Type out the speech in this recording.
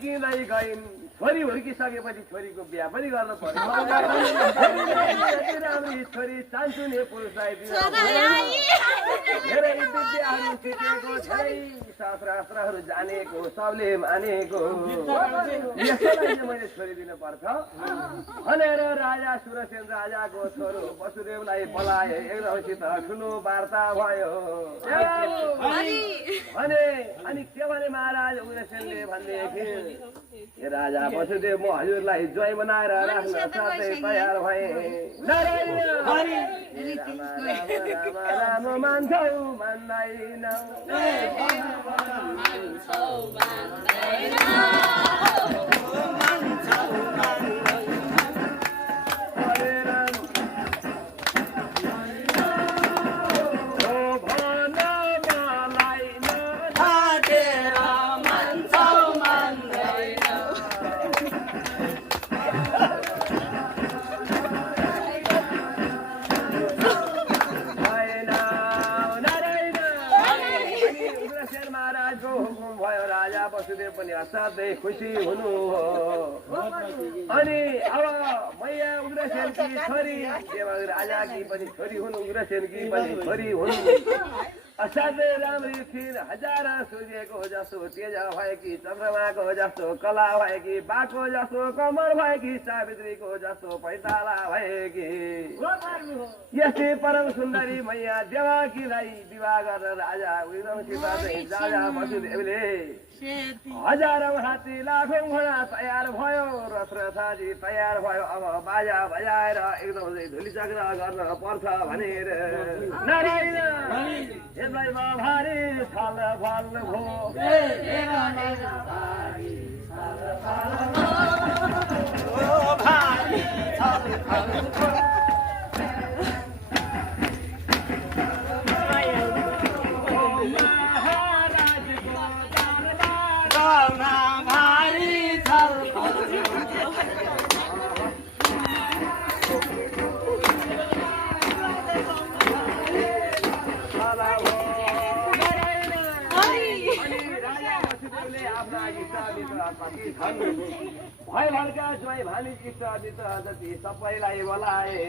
हुर्किँदै गइन् छोरी हुर्किसकेपछि छोरीको बिहा पनि गर्न पर्यो राम्री छोरी चान्चुने पुरुषलाई धेरै विद्याहरू सिकेको धेरै शास्त्रहरू जानेको सबले मानेको यसैलाई मैले छोरी दिनुपर्छ भनेर राजा सुरसेन राजाको छोरो वसुदेवलाई बोलाए एकदमसित ठुलो वार्ता भयो भने अनि के भने महाराज उग्रसेनले भन्दैथे राजा वसुदेव म हजुरलाई जय बनाएर राख्न साथै तयार भए राम मान्छौ मान्दैनौ वसुदेव पनि असाध्यै खुसी हुनु हो अनि अब मैया उग्रसेनकी छोरी राजाकी पनि छोरी हुनु उग्रसेनकी पनि छोरी हुनु असाध्यै राम्री थिइन् हजार सूर्यको जस्तो तेज भएकी चन्द्रमाको जस्तो कला भएकी बाको जस्तो कमर भएकी सावित्रीको जस्तो पैताला भएकी यस्तै परम सुन्दरी मैया देवकीलाई विवाह गरेर राजा उग्रसित राजा वसुदेवले हजारौं हात्ती लाखौं घोडा तयार भयो रथ रथाजी तयार भयो अब बाजा बजाएर एकदम धुलिचक्र गर्न पर्छ भनेर नारायण यसलाई भारी छल फल भो भय भड्का ज्वाइँ भानी इष्ट जति सबैलाई बोलाए